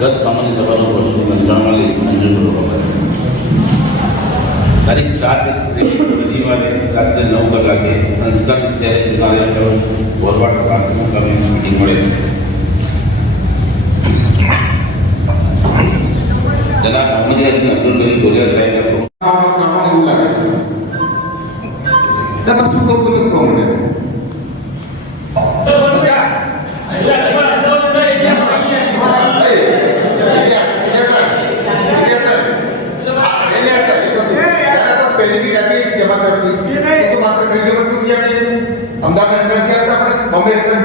ગત સામાન્ય સભાનો પ્રશ્ન પંચાવન મંજૂર કરવામાં આવ્યો તારીખ સાત એપ્રિલ શનિવારે રાત્રે નવ કલાકે સંસ્કાર વિદ્યાલય જુનાગઢ ચૌદ બોરવાડ પ્રાથમિક કમિટી મિટિંગ મળેલી જનાબ મોહમ્મદ યાસીન અબ્દુલ ગની ગોલિયા સાહેબના પ્રમુખ આમાં એવું લાગે છે એમાં શું કહું બોમ્બે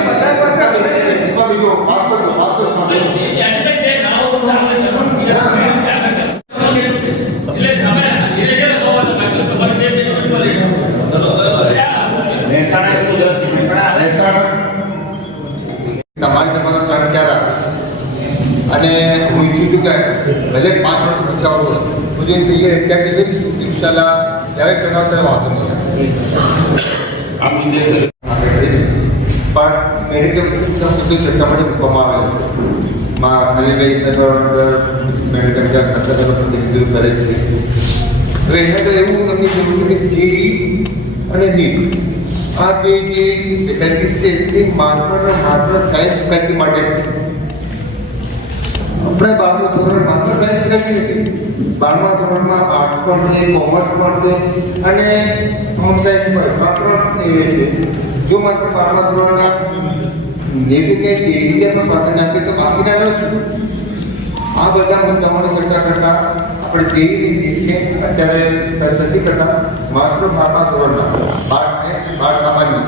અને હું ઈચ્છું છું કે ભલે પાંચ વર્ષ પછી આવતો હું જે તૈયાર અત્યારથી કરીશું ઇન્શાલ્લાહ ત્યારે કરવાનો ત્યારે વાંધો નહીં. આવે પણ મેડિકલ સિસ્ટમ બધું ચર્ચા માટે મૂકવામાં આવેલું માં અલીભાઈ સાહેબ મેડિકલ ખાતાનો પ્રતિનિધિત્વ કરે છે. હવે એને તો એવું નથી જોયું કે જેઈ અને નીટ. આ બે જે ફેકલ્ટીઝ છે એ માત્ર ને માત્ર સાયન્સ ફેકલ્ટી માટે છે. માત્ર સાયન્સ ફેકલ્ટી નથી બારમા ધોરણમાં આર્ટ્સ પણ છે કોમર્સ પણ છે અને હોમ સાયન્સ પણ ત્રણ ત્રણ એ છે જો માત્ર બારમા ધોરણના નેટીને એરિયામાં પ્રાધાન્ય આપીએ તો બાકીના નો શું આ બધા મુદ્દાઓની ચર્ચા કરતા આપણે જેવી રીતે અત્યારે નથી કરતા માત્ર બારમા ધોરણના બાર સાયન્સ બાર સામાન્ય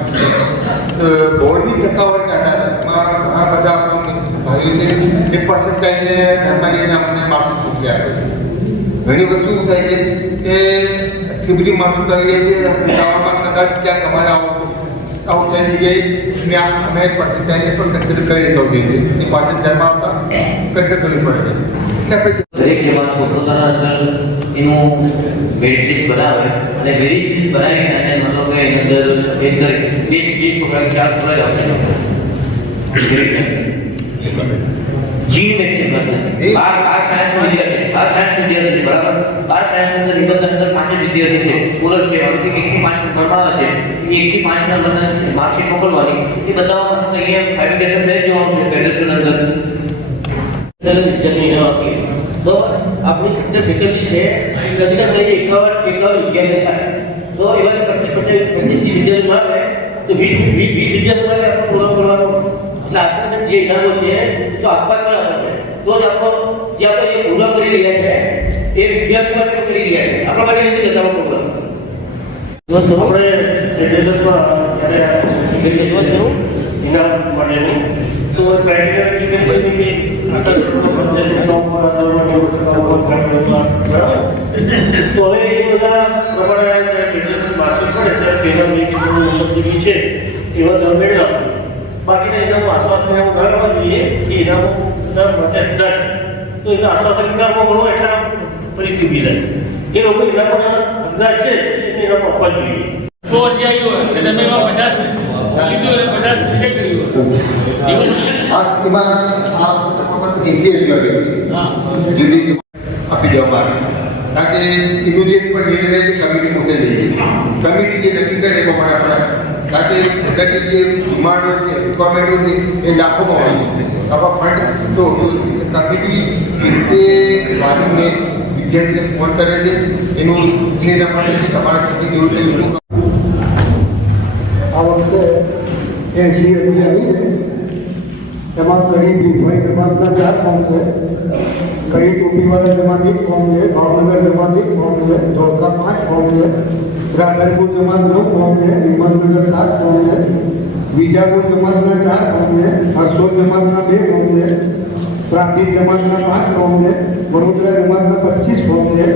અ, બોર્ડની ટકાવારીના આધારે એમાં ઘણા બધા ભાઈઓ છે એક પર્સન્ટાઇલને ધ્યાનમાં લઈને અમને માર્ક્સ મૂકી આપે છે ઘણી વસ્તુ શું થાય છે કે એટલી બધી માર્ક્સ આવી જાય છે અમદાવાદમાં કદાચ ક્યાંક અમારે આવું આવું થઈ જાય ને આ અમે પર્સન્ટાઇલને પણ કન્સિડર કરી લેતા હોઈએ છીએ એ પાછળ ધ્યાનમાં આવતા કન્સિડર કરવી પડે છે એટલે આપણે દરેક જવાન પોતપોતાના અંદર એનું મેરિટ લિસ્ટ બનાવે અને મેરિટ લિસ્ટ બનાવીને એને મતલબ કે એની અંદર એક દરેક બે બે છોકરા કે ચાર છોકરા જ આવશે જી મેરિટ એ- બાર બાર સાયન્સ વિદ્યાર્થી બાર સાયન્સ વિદ્યાર્થી બરાબર બાર સાયન્સ અંદર નિબંધન અંદર પાંચ જ વિદ્યાર્થી છે સ્કોલર છે હવે એક થી પાંચ નંબરના છે એ એક થી પાંચ નંબરના માર્કશીટ મોકલવાની એ બધામાં તમને અહીંયા ફેબ્રિકેશન દઈ જવાનું છે ફેડરેશન અંદર જમીન આપી તો આપણી જે ફેકલ્ટી છે કદાચ કહીએ એકાવન એકાવન વિદ્યાર્થી થાય તો એવા પચીસ પચાસ પચીસ વિદ્યાર્થી આવે તો વીસ વીસ વીસ વિદ્યાર્થી માટે આપણે પૂરો કરવાનો એટલે આપણે જે ઇનામો છે તો આપવા જ પડે તો જ આપણો જે આપણે જે પ્રોગ્રામ કરી રહ્યા છે એ વિદ્યાર્થી માટે કરી રહ્યા છે આપણા માટે નથી જતા પ્રોગ્રામ આપણે શેડ્યુલમાં જ્યારે ઇનામ માટેનું તો ક્રાઇટેરિયા જે છે કે આટલા કરોડનો બજેટ નોકમાં બરાબર તો હવે એ બધા પ્રમાણે જ્યારે ફેડરેશન માર્કેટ પડે ત્યારે પેલા જે કેટલું સબ્સિડી છે એવા તમે મેળવવા બાકીના ઇનામો આશ્વાસન એવું ધર્મ જોઈએ કે એના ધર્મ હકદાર છે. તો એના આશ્વાસન ઇનામો ગણો એટલા પરિસ્થિતિ રહે એ લોકો ઇનામોના હકદાર છે એને ઇનામો આપવા જોઈએ. તો જે આવ્યું હોય કે તમે એમાં પચાસ લીધું હોય પચાસ રિજેક્ટ કર્યું એમાં આ પાસે એસી આવી આપી દેવામાં આવી. કારણ કે ઇમિડિયેટ પણ નિર્ણય કમિટી પોતે લઈ કમિટી જે નક્કી કરે એ પ્રમાણે આપણે કારણ કે ફેકલ્ટી જે ડિમાન્ડો છે રિક્વાયરમેન્ટો છે, એ લાખોમાં હોય છે. આવા ફંડ તો કમિટી રીતે વાલીને વિદ્યાર્થીને ફોન કરે છે, એનું જે રમાડે છે તમારા સ્થિતિ કેવું છે શું આ વખતે એસી અરજી આવી છે. એમાં કડી ભીખભાઈ જમાતના ચાર ફોર્મ છે કડી ટોપીવાળા જમાત એક ફોર્મ છે ભાવનગર જમાત એક ફોર્મ છે ધોળકા પાંચ ફોર્મ છે રાધનપુર જમાત નવ ફોર્મ છે હિંમતનગર સાત ફોર્મ છે વિજાપુર જમાતના ચાર ફોર્મ છે હરસોલ જમાતના બે ફોર્મ છે પ્રાંતિક જમાતના પાંચ ફોર્મ છે વડોદરા જમાતના પચીસ ફોર્મ છે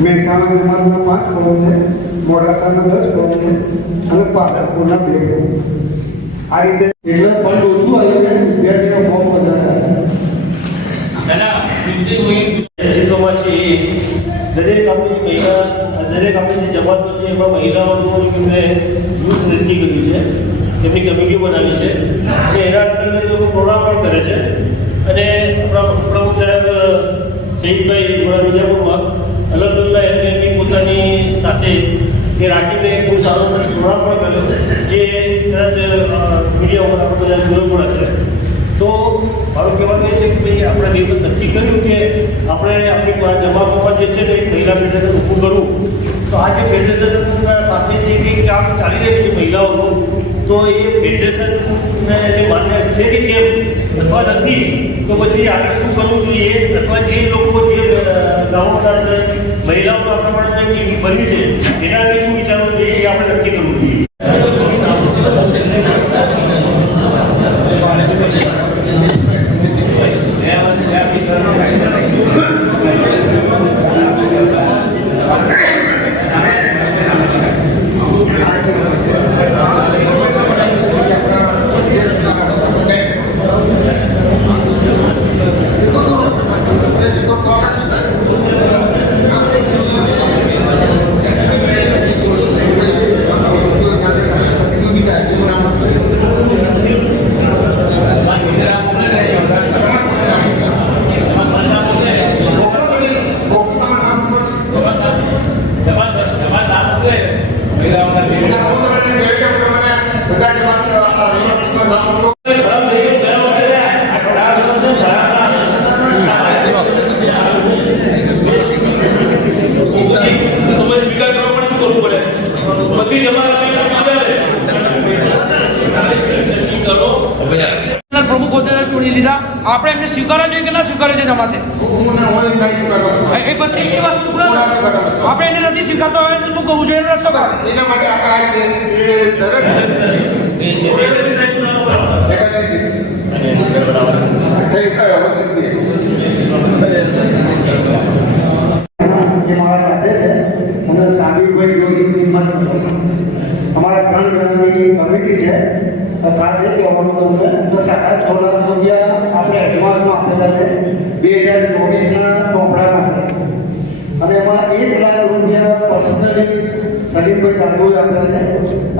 મહેસાણા જમાતના પાંચ ફોર્મ છે મોડાસાના દસ ફોર્મ છે અને પાલનપુરના બે ફોર્મ આ રીતે એટલે ફંડ ઓછું આવ્યું ને વિદ્યાર્થીઓ ફોર્મ વધારે બીજી છે દરેક આપણી મહિલા, દરેક આપણી જે છે, એમાં મહિલાઓનું એમને યુથ નક્કી કર્યું છે એમની કમિટીઓ બનાવી છે. અને એના અંતર્ગત પ્રોગ્રામ પણ કરે છે. અને પ્રમુખ સાહેબ શહીદભાઈ મારા એ રાખીને બહુ સારો પ્રોગ્રામ પણ કર્યો જે કદાચ મીડિયા ઉપર આપણે બધા જોયું પણ હશે. તો મારું કહેવાનું એ છે કે ભાઈ, આપણે નિયમિત નક્કી કર્યું કે આપણે આપણી જમાતોમાં જે છે ને મહિલા ફેડરેશન ઊભું કરવું, તો આ જે ફેડરેશન સાથે જે કંઈ કામ ચાલી રહ્યું છે મહિલાઓનું તો એ ફેડરેશન જે માન્ય છે કે કેમ અથવા નથી, તો પછી આપણે શું કરવું જોઈએ? અથવા જે લોકો જે ગામોના મહિલાઓ આક્રમણ પ્રમાણે જે બન્યું છે. એના વિશે શું વિચારવું જોઈએ એ આપણે નક્કી કરવું ఇలా ఉన్న પ્રમુખ હોદ્દેદાર ચૂંટી લીધા આપણે એમને સ્વીકારવા જોઈએ કે ના સ્વીકારે છે તમારે એ બસ એ વસ્તુ આપણે એને નથી સ્વીકારતા હોય તો શું કરવું જોઈએ રસ્તો કાઢો. એના માટે આપણે આ છે હવે મારા સાથે ખાસ એ કહેવાનું તમને કે સાડા છ લાખ રૂપિયા આપણે એડવાન્સમાં આપેલા છે બે હજાર ચોવીસના ચોપડા માટે અને એમાં એક લાખ રૂપિયા પર્સનલી સલીમભાઈ ગાંધુએ આપેલા છે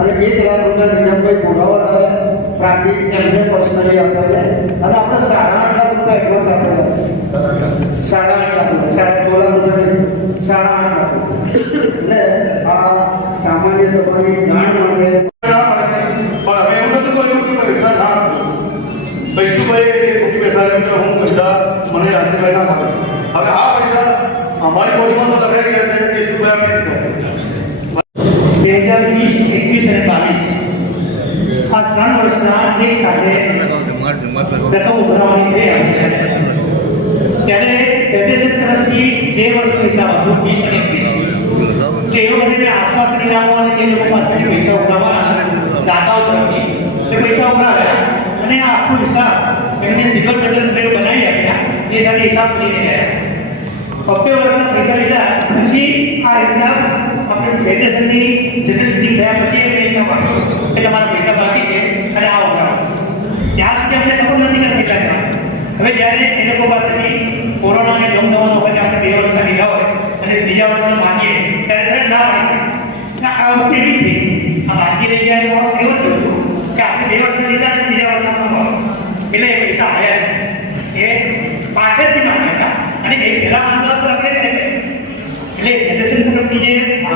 અને એક લાખ રૂપિયા નિજામભાઈ ગોડાવાલા પ્રાંતિક એમને પર્સનલી આપ્યા છે અને આપણે સાડા આઠ લાખ રૂપિયા એડવાન્સ આપેલા છે સાડા આઠ લાખ રૂપિયા સાડા છ લાખ રૂપિયા નહીં, સાડા આઠ લાખ રૂપિયા. એટલે આ સામાન્ય સભાની જાણ માટે અમારી બોડીમાં તો તમે કહે છે કે શું આપી દીધા બે હજાર વીસ, એકવીસ અને બાવીસ. આ ત્રણ વર્ષના એક સાથે રકમ ઉભરાવાની બે ત્યારે ફેડરેશન તરફથી બે વર્ષનો હિસાબ હતો, વીસ અને એકવીસ. કે એ વખતે આસપાસ ગામો અને એ લોકો પાસે પૈસા ઉઘરાવવાના, દાતાઓ તરફથી, તે પૈસા ઉભરાવ્યા અને આ આખો હિસાબ એમને ફેડરેશન બેંક બનાવી આપ્યા. એ સાથે હિસાબ લઈને ગયા. બબ્બે વર્ષના પૈસા લીધા, પછી આ એક્ઝામ આપણે ફેડરેશનની જનરલ મિટિંગ થયા પછી એમને એક્ઝામ આપ્યો કે તમારા પૈસા બાકી છે અને આ ઉઘરાવો ત્યાં સુધી અમને ખબર નથી કે કેટલા હવે જ્યારે એ લોકો પાસેથી કોરોના અને લોકડાઉન વખતે આપણે બે વર્ષના લીધા હોય અને બીજા વર્ષના માંગીએ, ત્યારે ના પાડી છે આ વખતે રીતે આ બાકી રહી જાય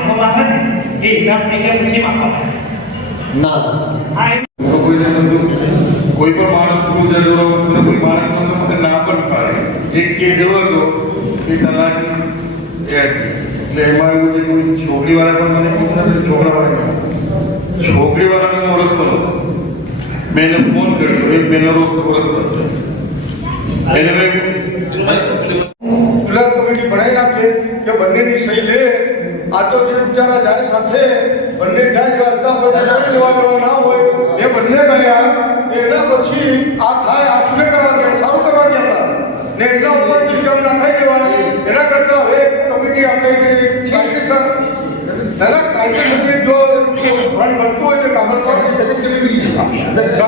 માંગવામાં આવે ને એ હિસાબ થઈ ગયા પછી માંગવામાં આવે ના હા એ તો કોઈને બધું કોઈ પણ માણસ થ્રુ જરૂર હોય તો કોઈ માણસ હોય તો મને ના પણ પાડે એક કેસ એવો હતો કે તલાક એ હતી. એટલે એમાં એવું છે કોઈ છોકરીવાળા પણ મને પૂછતા હતા છોકરાવાળા છોકરીવાળાને હું ઓળખતો નહોતો મેં એને ફોન કર્યો એક બેનો ઓળખતો હતો એને મેં ગુજરાત કમિટી બનાવી નાખે કે બંનેની સહી લે આ તો જે બિચારા જાય સાથે બંને જાય કે અડધા બધા કોઈ લેવા દેવા ના હોય એ બંને ગયા એના પછી આ થાય આ શું કરવા ગયા સારું કરવા ગયા હતા ને એટલા ઉપર સિસ્ટમ નાખાઈ દેવાની એના કરતાં હવે કમિટી આપણે જે કાયદેસર એના કાયદેસરની જો ભણ બનતું હોય તો કામ આપણે સર્વિસ કમિટી